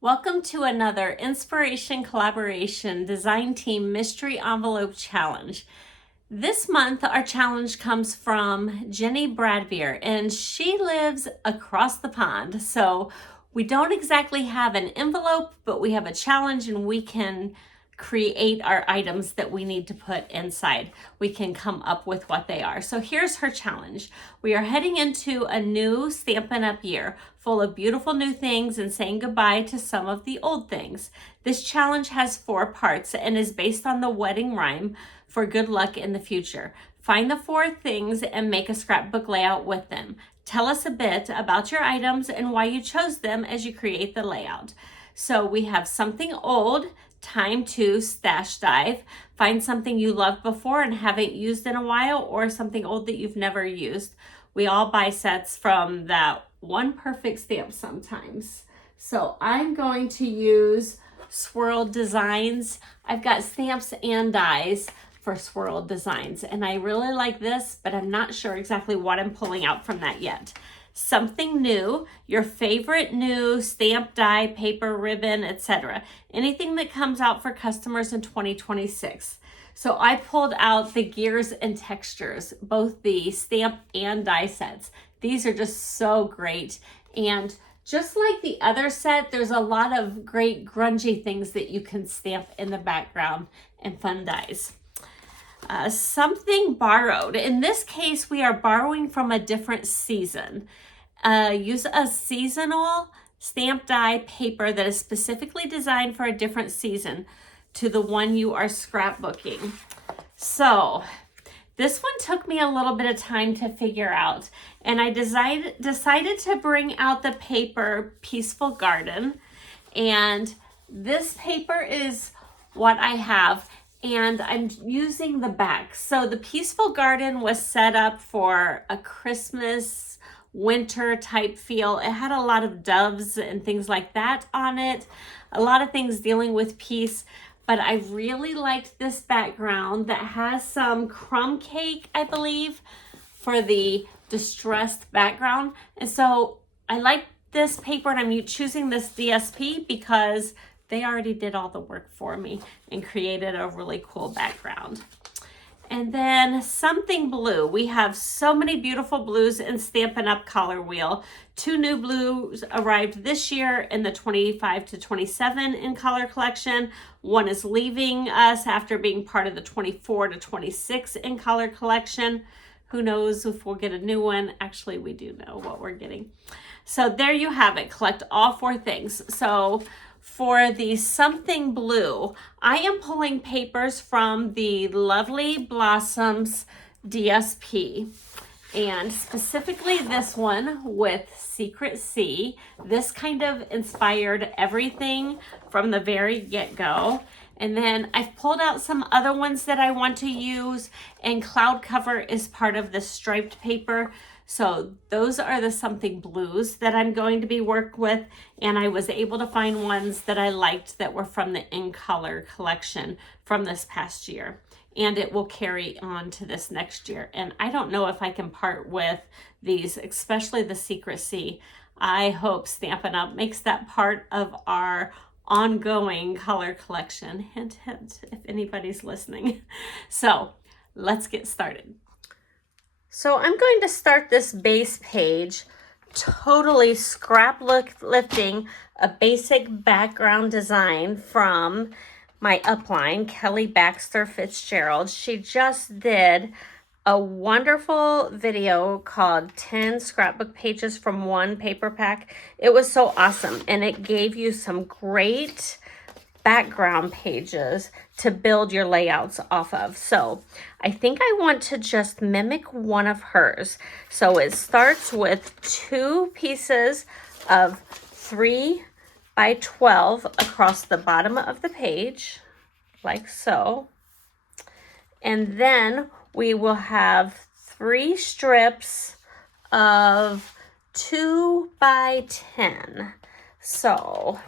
Welcome to another Inspiration Collaboration Design Team Mystery Envelope Challenge. This month, our challenge comes from Jenny Bradbeer, and she lives across the pond. So we don't exactly have an envelope, but we have a challenge and we can create our items that we need to put inside. We can come up with what they are. So here's her challenge. We are heading into a new Stampin' Up! Year, full of beautiful new things and saying goodbye to some of the old things. This challenge has 4 parts and is based on the wedding rhyme for good luck in the future. Find the 4 things and make a scrapbook layout with them. Tell us a bit about your items and why you chose them as you create the layout. So we have something old, time to stash dive, find something you loved before and haven't used in a while, or something old that you've never used. We all buy sets from that One Perfect stamp sometimes. So I'm going to use Swirled Designs. I've got stamps and dies for Swirled Designs, and I really like this, but I'm not sure exactly what I'm pulling out from that yet. Something new, your favorite new stamp, die, paper, ribbon, etc. Anything that comes out for customers in 2026. So I pulled out the Gears and Textures, both the stamp and die sets. These are just so great. And just like the other set, there's a lot of great grungy things that you can stamp in the background and fun dies. Something borrowed. In this case, we are borrowing from a different season. Use a seasonal stamp die paper that is specifically designed for a different season to the one you are scrapbooking. So this one took me a little bit of time to figure out, and I decided to bring out the paper Peaceful Garden, and this paper is what I have. And I'm using the back. So the Peaceful Garden was set up for a Christmas winter type feel. It had a lot of doves and things like that on it. A lot of things dealing with peace. But I really liked this background that has some crumb cake, I believe, for the distressed background. And so I like this paper, and I'm choosing this DSP because they already did all the work for me and created a really cool background. And then something blue. We have so many beautiful blues in Stampin' Up! Color Wheel. 2 new blues arrived this year in the 25 to 27 in color collection. One is leaving us after being part of the 24 to 26 in color collection. Who knows if we'll get a new one? Actually, we do know what we're getting. So there you have it. Collect all 4 things. So for the something blue, I am pulling papers from the lovely Blossoms DSP, and specifically this one with Secret Sea. This kind of inspired everything from the very get-go. And then I've pulled out some other ones that I want to use, and Cloud Cover is part of the striped paper. So those are the something blues that I'm going to be worked with, and I was able to find ones that I liked that were from the In Color collection from this past year, and it will carry on to this next year. And I don't know if I can part with these, especially the Secret Sea. I hope Stampin' Up! Makes that part of our ongoing color collection. Hint, hint, if anybody's listening. So let's get started. So I'm going to start this base page totally scrapbook lifting a basic background design from my upline, Kelly Baxter-Fitgerald. She just did a wonderful video called 10 scrapbook pages from one paper pack. It was so awesome, and it gave you some great background pages to build your layouts off of. So I think I want to just mimic one of hers. So it starts with 2 pieces of 3 by 12 across the bottom of the page, like so. And then we will have 3 strips of 2 by 10. So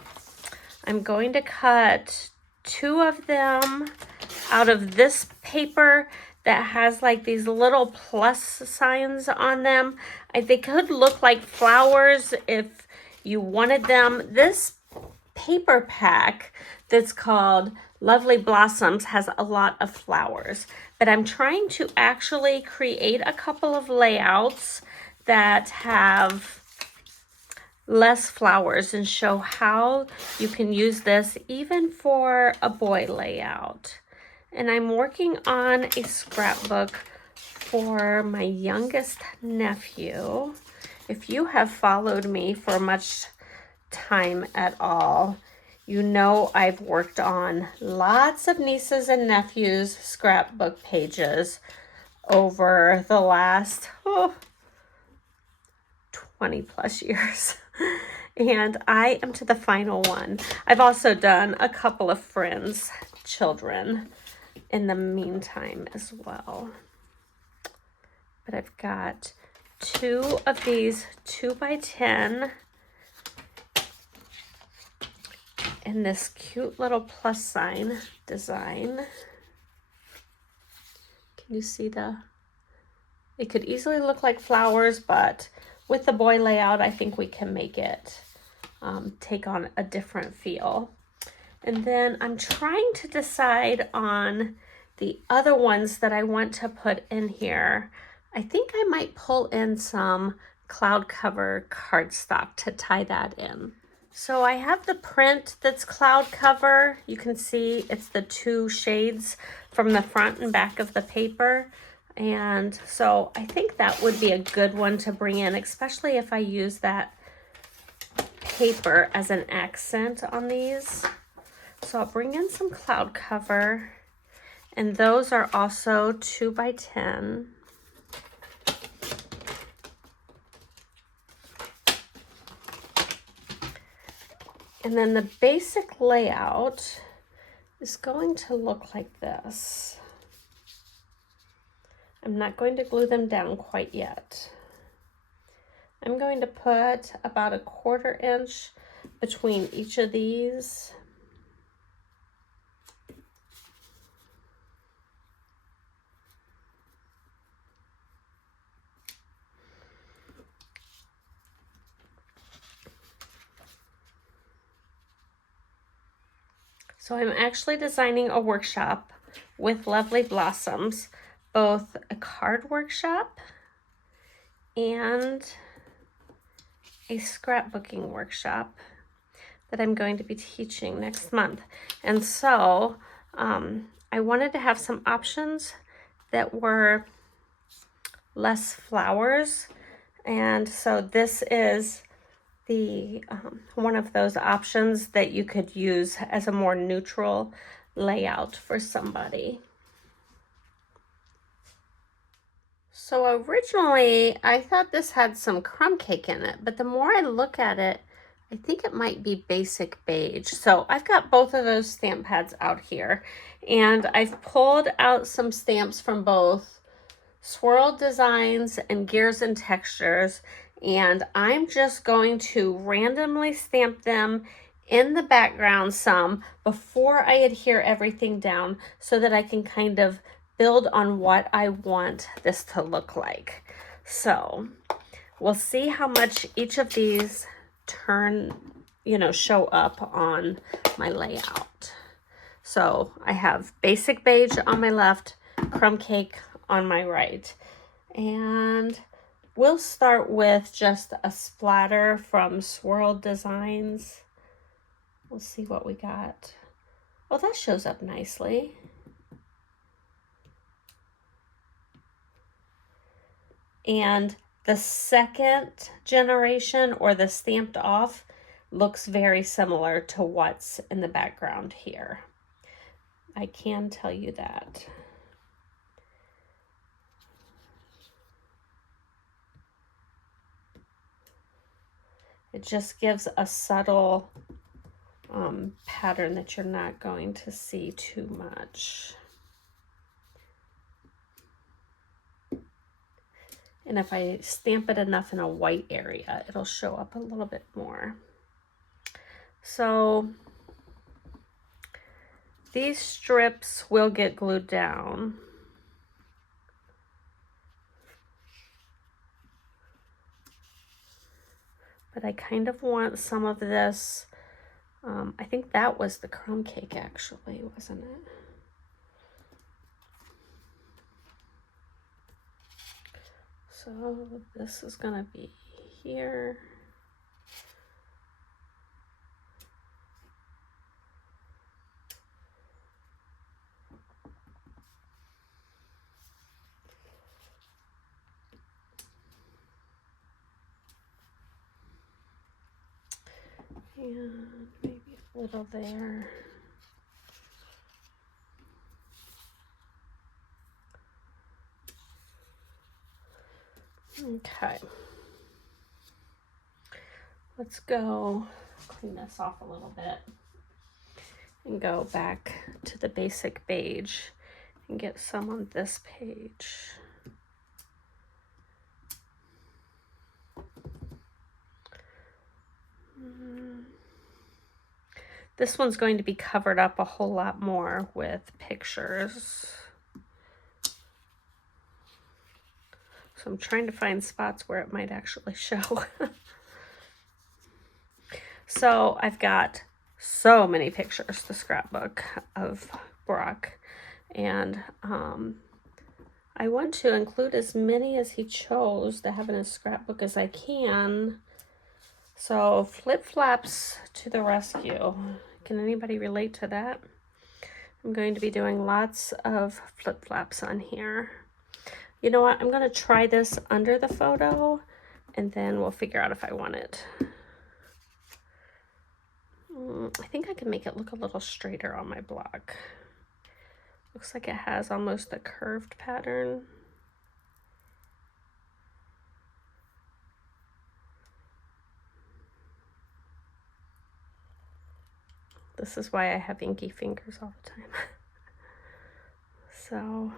I'm going to cut 2 of them out of this paper that has like these little plus signs on them. They could look like flowers if you wanted them. This paper pack that's called Lovely Blossoms has a lot of flowers, but I'm trying to actually create a couple of layouts that have less flowers and show how you can use this even for a boy layout. And I'm working on a scrapbook for my youngest nephew. If you have followed me for much time at all, you know I've worked on lots of nieces and nephews' scrapbook pages over the last 20 plus years. And I am to the final one. I've also done a couple of friends' children in the meantime as well. But I've got 2 of these 2x10 and this cute little plus sign design. Can you see it could easily look like flowers, but with the boy layout, I think we can make it take on a different feel. And then I'm trying to decide on the other ones that I want to put in here. I think I might pull in some cloud cover cardstock to tie that in. So I have the print that's cloud cover. You can see it's the 2 shades from the front and back of the paper. And so I think that would be a good one to bring in, especially if I use that paper as an accent on these. So I'll bring in some cloud cover, and those are also 2x10. And then the basic layout is going to look like this. I'm not going to glue them down quite yet. I'm going to put about 1/4 inch between each of these. So I'm actually designing a workshop with Lovely Blossoms, both a card workshop and a scrapbooking workshop that I'm going to be teaching next month. And so I wanted to have some options that were less flowers. And so this is the one of those options that you could use as a more neutral layout for somebody. So originally I thought this had some crumb cake in it, but the more I look at it, I think it might be basic beige. So I've got both of those stamp pads out here, and I've pulled out some stamps from both Swirled Designs and Gears and Textures, and I'm just going to randomly stamp them in the background some before I adhere everything down so that I can kind of build on what I want this to look like. So we'll see how much each of these show up on my layout. So I have basic beige on my left, crumb cake on my right. And we'll start with just a splatter from Swirled Designs. We'll see what we got. Well, that shows up nicely. And the second generation, or the stamped off, looks very similar to what's in the background here. I can tell you that. It just gives a subtle pattern that you're not going to see too much. And if I stamp it enough in a white area, it'll show up a little bit more. So these strips will get glued down. But I kind of want some of this I think that was the crumb cake actually, wasn't it? So this is gonna be here. And maybe a little there. Okay. Let's go clean this off a little bit and go back to the basic beige and get some on this page. This one's going to be covered up a whole lot more with pictures. So I'm trying to find spots where it might actually show. So I've got so many pictures, the scrapbook of Brock, and I want to include as many as he chose to have in his scrapbook as I can. So flip-flops to the rescue. Can anybody relate to that? I'm going to be doing lots of flip-flops on here. You know what? I'm going to try this under the photo, and then we'll figure out if I want it. I think I can make it look a little straighter on my block. Looks like it has almost a curved pattern. This is why I have inky fingers all the time. So,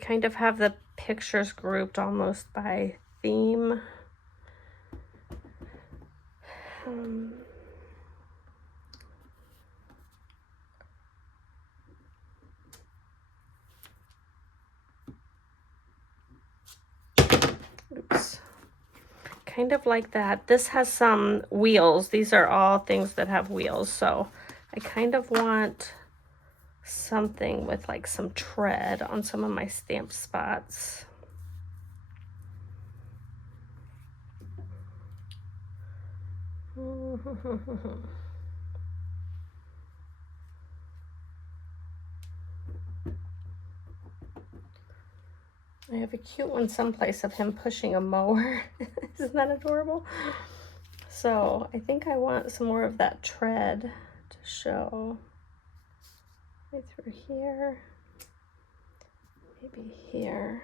kind of have the pictures grouped almost by theme. Oops. Kind of like that. This has some wheels. These are all things that have wheels. So I kind of want something with like some tread on some of my stamp spots. I have a cute one someplace of him pushing a mower. Isn't that adorable? So I think I want some more of that tread to show. Right through here, maybe here.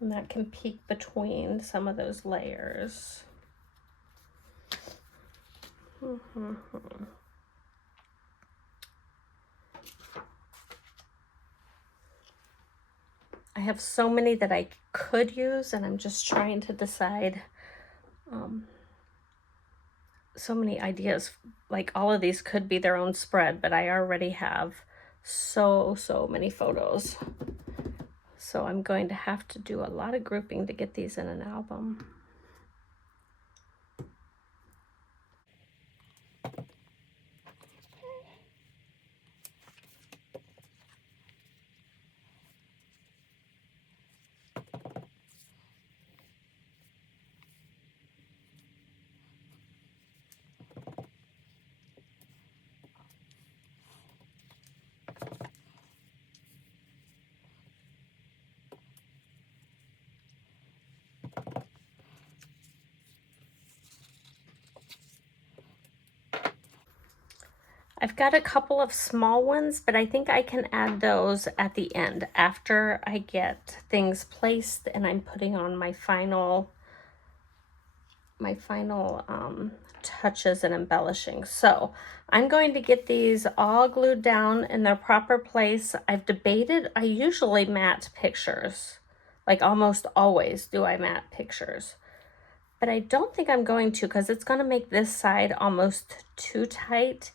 And that can peek between some of those layers. I have so many that I could use, and I'm just trying to decide. So many ideas. Like all of these could be their own spread, but I already have so many photos. So I'm going to have to do a lot of grouping to get these in an album. I've got a couple of small ones, but I think I can add those at the end after I get things placed and I'm putting on my final touches and embellishing. So I'm going to get these all glued down in their proper place. I've debated, I usually matte pictures, like almost always do I matte pictures. But I don't think I'm going to, because it's going to make this side almost too tight.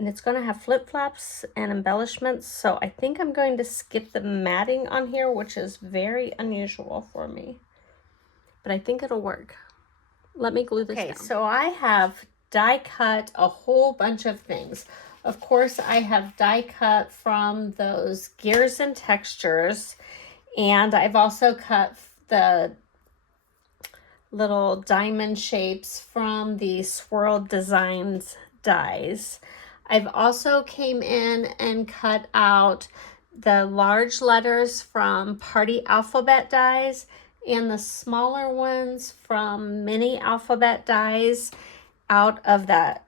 And it's going to have flip-flaps and embellishments, so I think I'm going to skip the matting on here, which is very unusual for me. But I think it'll work. Let me glue this down. Okay, so I have die cut a whole bunch of things. Of course, I have die cut from those Gears and Textures, and I've also cut the little diamond shapes from the Swirled Designs dies. I've also came in and cut out the large letters from Party Alphabet dies and the smaller ones from Mini Alphabet dies out of that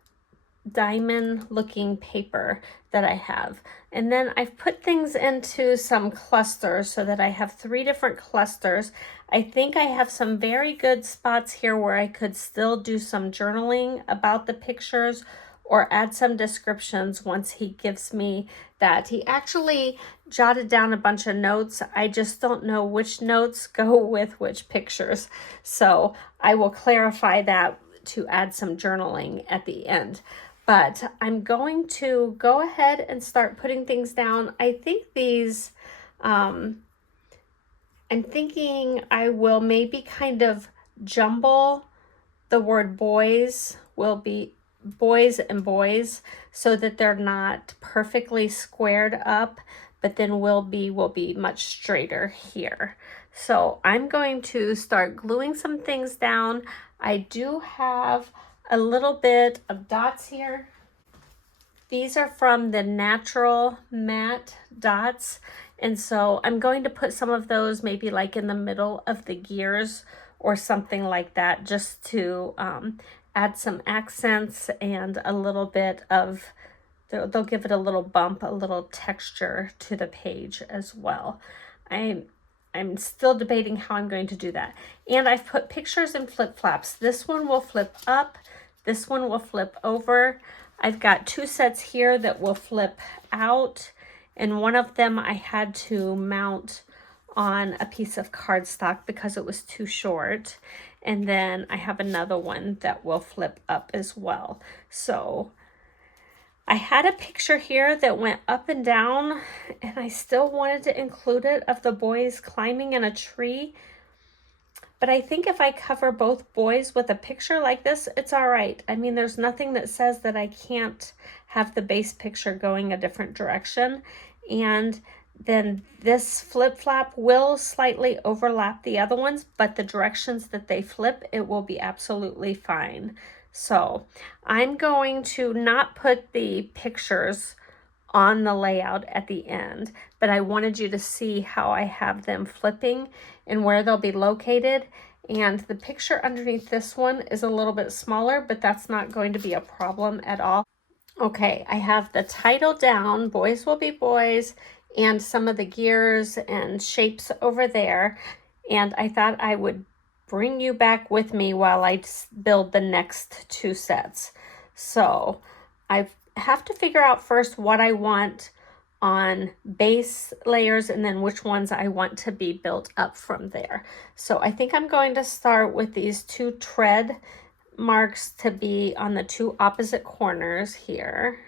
diamond looking paper that I have. And then I've put things into some clusters so that I have 3 different clusters. I think I have some very good spots here where I could still do some journaling about the pictures or add some descriptions once he gives me that. He actually jotted down a bunch of notes. I just don't know which notes go with which pictures. So I will clarify that to add some journaling at the end. But I'm going to go ahead and start putting things down. I think these, I'm thinking I will maybe kind of jumble the word boys, will be boys and boys, so that they're not perfectly squared up, but then will be much straighter here. So I'm going to start gluing some things down. I do have a little bit of dots here. These are from the Natural Matte dots, and so I'm going to put some of those maybe like in the middle of the gears or something like that, just to add some accents and a little bit of, they'll give it a little bump, a little texture to the page as well. I'm still debating how I'm going to do that. And I've put pictures in flip-flaps. This one will flip up, this one will flip over. I've got 2 sets here that will flip out, and one of them I had to mount on a piece of cardstock because it was too short. And then I have another one that will flip up as well. So I had a picture here that went up and down, and I still wanted to include it of the boys climbing in a tree. But I think if I cover both boys with a picture like this, it's all right. I mean, there's nothing that says that I can't have the base picture going a different direction. And then this flip-flap will slightly overlap the other ones, but the directions that they flip, it will be absolutely fine. So I'm going to not put the pictures on the layout at the end, but I wanted you to see how I have them flipping and where they'll be located. And the picture underneath this one is a little bit smaller, but that's not going to be a problem at all. Okay, I have the title down, Boys Will Be Boys, and some of the gears and shapes over there. And I thought I would bring you back with me while I build the next 2 sets. So I have to figure out first what I want on base layers and then which ones I want to be built up from there. So I think I'm going to start with these 2 tread marks to be on the 2 opposite corners here.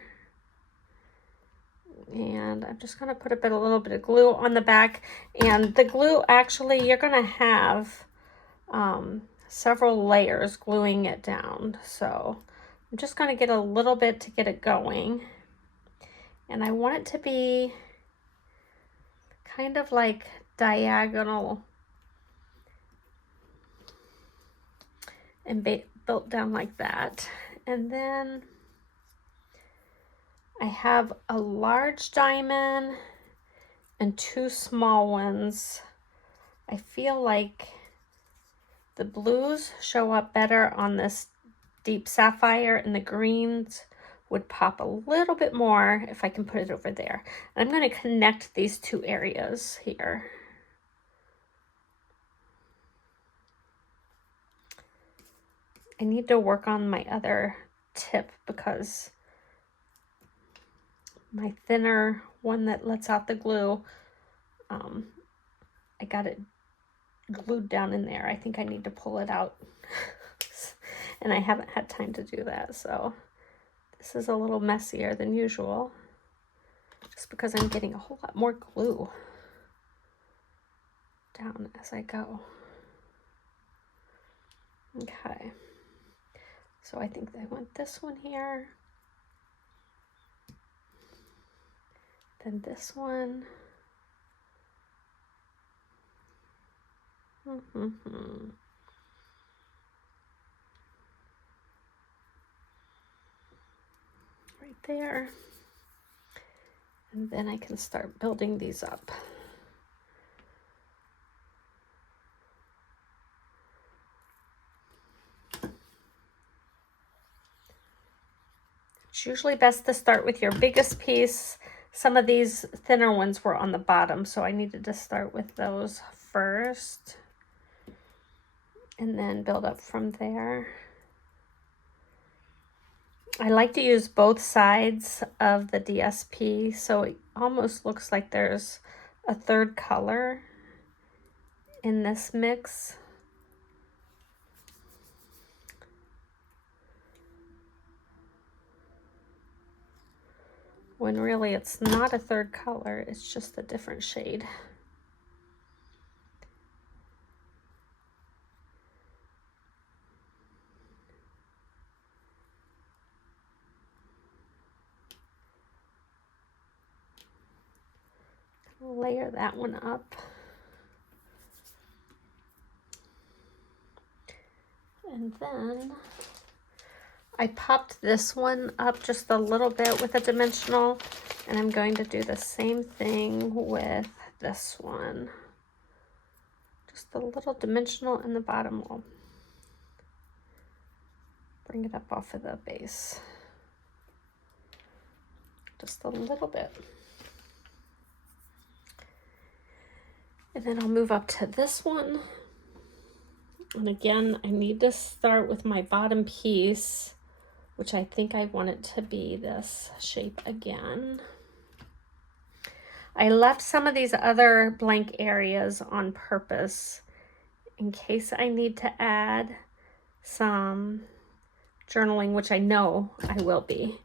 And I'm just going to put a little bit of glue on the back. And the glue, actually, you're going to have several layers gluing it down. So I'm just going to get a little bit to get it going. And I want it to be kind of like diagonal and built down like that. And then I have a large diamond and 2 small ones. I feel like the blues show up better on this deep sapphire, and the greens would pop a little bit more if I can put it over there. And I'm going to connect these 2 areas here. I need to work on my other tip because my thinner one that lets out the glue, I got it glued down in there. I think I need to pull it out and I haven't had time to do that. So This is a little messier than usual, just because I'm getting a whole lot more glue down as I go. Okay, so I think I want this one here, then this one. Right there. And then I can start building these up. It's usually best to start with your biggest piece. Some of these thinner ones were on the bottom, so I needed to start with those first and then build up from there. I like to use both sides of the DSP, so it almost looks like there's a third color in this mix. When really it's not a third color, it's just a different shade. Layer that one up. And then I popped this one up just a little bit with a dimensional, and I'm going to do the same thing with this one. Just a little dimensional in the bottom. We'll bring it up off of the base. Just a little bit. And then I'll move up to this one. And again, I need to start with my bottom piece, which I think I want it to be this shape again. I left some of these other blank areas on purpose in case I need to add some journaling, which I know I will be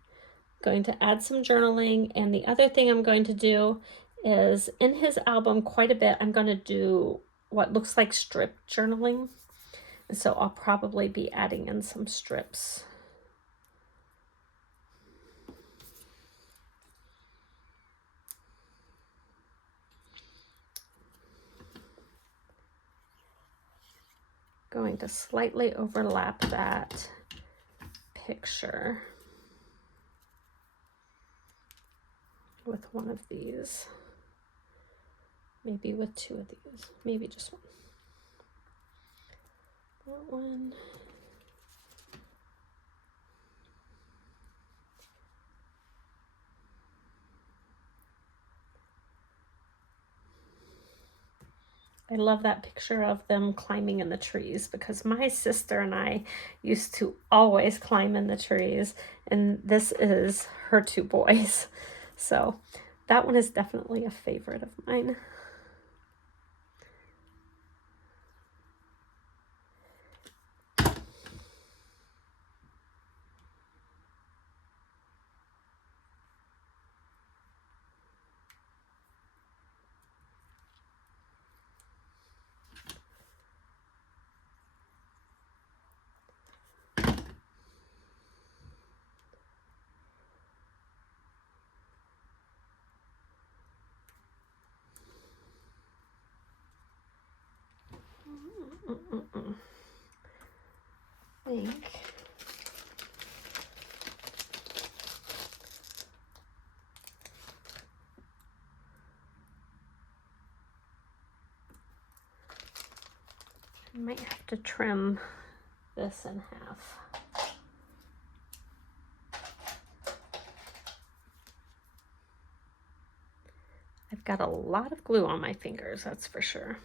going to add some journaling. And the other thing I'm going to do is in his album quite a bit, I'm going to do what looks like strip journaling. And so I'll probably be adding in some strips. Going to slightly overlap that picture with one of these, maybe with two of these, maybe just one. That one. I love that picture of them climbing in the trees because my sister and I used to always climb in the trees, and this is her two boys. So that one is definitely a favorite of mine. Think. I might have to trim this in half. I've got a lot of glue on my fingers, that's for sure.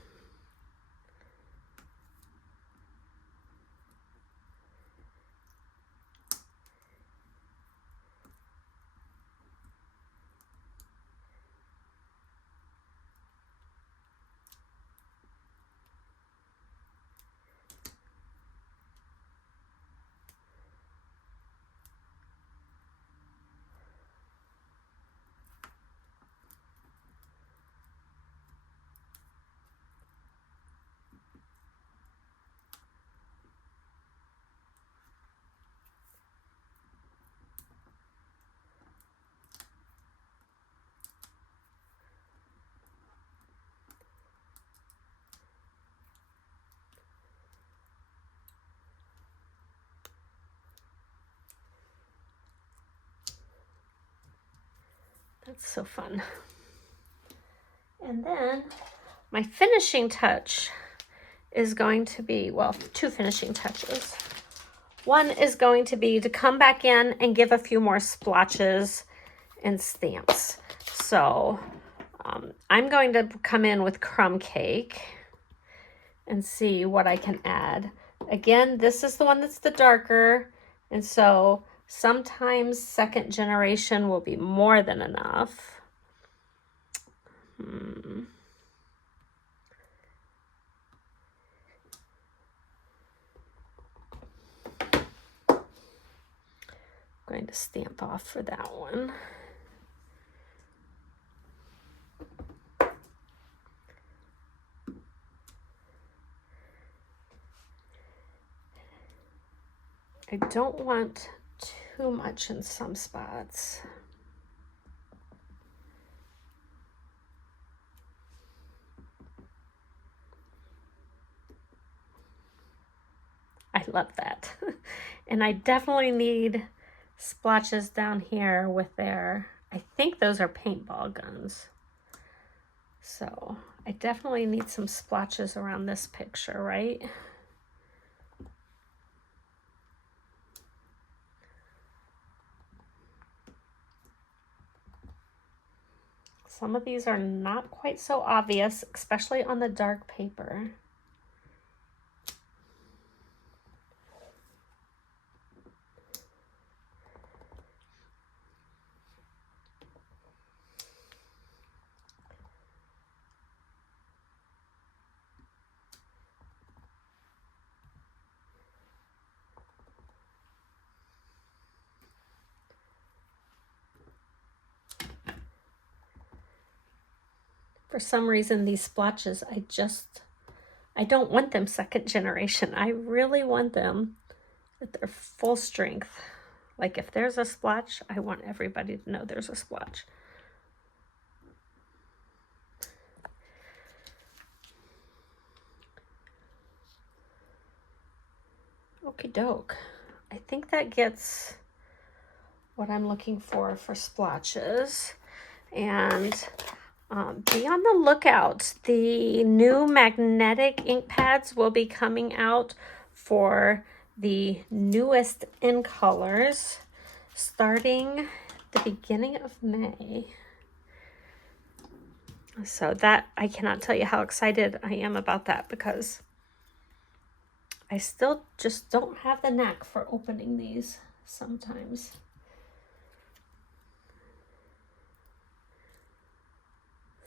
That's so fun. And then my finishing touch is going to be, well, two finishing touches. One is going to be to come back in and give a few more splotches and stamps. So I'm going to come in with Crumb Cake and see what I can add. Again, this is the one that's the darker, and so sometimes second generation will be more than enough. I'm going to stamp off for that one. I don't want too much in some spots. I love that. And I definitely need splotches down here with their, I think those are paintball guns. So I definitely need some splotches around this picture, right? Some of these are not quite so obvious, especially on the dark paper. For some reason, these splotches, I don't want them second generation. I really want them at their full strength. Like if there's a splotch, I want everybody to know there's a splotch. Okie doke. I think that gets what I'm looking for splotches. And be on the lookout. The new magnetic ink pads will be coming out for the newest in colors starting the beginning of May. So that, I cannot tell you how excited I am about that, because I still just don't have the knack for opening these sometimes.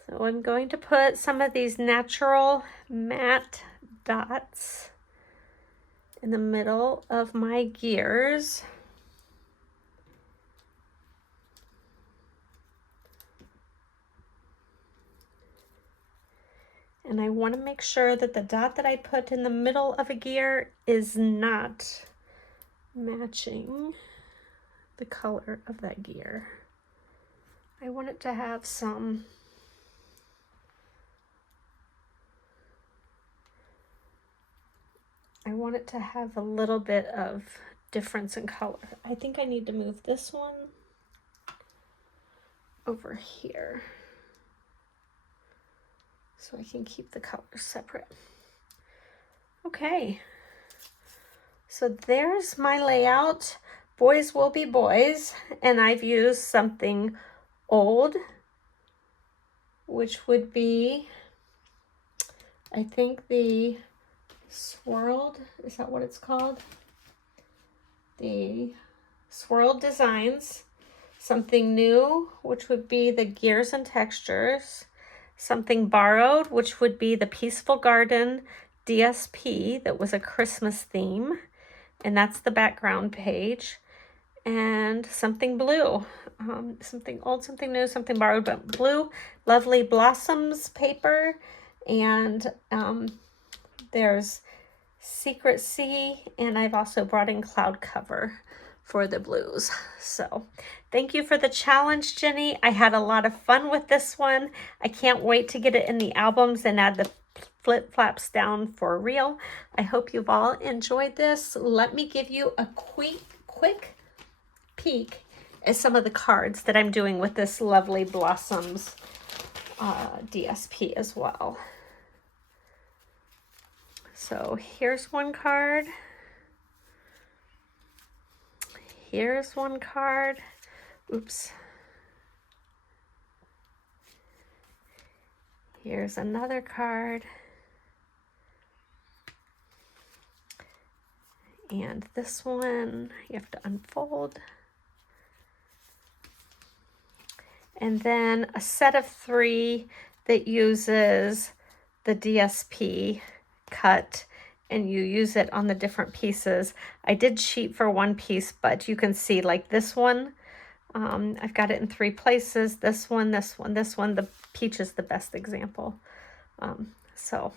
So I'm going to put some of these natural matte dots in the middle of my gears. And I want to make sure that the dot that I put in the middle of a gear is not matching the color of that gear. I want it to have some a little bit of difference in color. I think I need to move this one over here so I can keep the colors separate. Okay, so there's my layout. Boys will be boys, and I've used something old, which would be, I think, the Swirled, is that what it's called? The Swirled Designs. Something new, which would be the Gears and Textures. Something borrowed, which would be the Peaceful Garden DSP that was a Christmas theme. And that's the background page. And something blue. Something old, something new, something borrowed, but blue. Lovely Blossoms paper. And there's Secret Sea, and I've also brought in Cloud Cover for the blues. So thank you for the challenge, Jenny. I had a lot of fun with this one. I can't wait to get it in the albums and add the flip flaps down for real. I hope you've all enjoyed this. Let me give you a quick peek some of the cards that I'm doing with this lovely Blossoms DSP as well. So here's one card. Here's one card. Oops. Here's another card. And this one, you have to unfold. And then a set of 3 that uses the DSP cut, and you use it on the different pieces. I did sheet for one piece, but you can see like this one, I've got it in 3 places. This one, this one, this one. The peach is the best example. So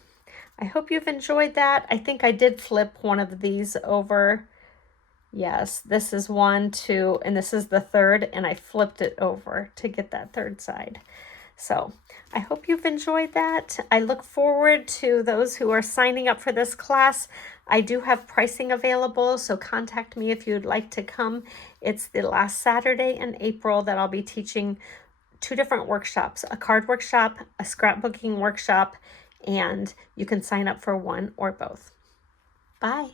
I hope you've enjoyed that. I think I did flip one of these over. Yes, this is 1, 2, and this is the 3rd, and I flipped it over to get that 3rd side. So I hope you've enjoyed that. I look forward to those who are signing up for this class. I do have pricing available, so contact me if you'd like to come. It's the last Saturday in April that I'll be teaching 2 different workshops, a card workshop, a scrapbooking workshop, and you can sign up for one or both. Bye.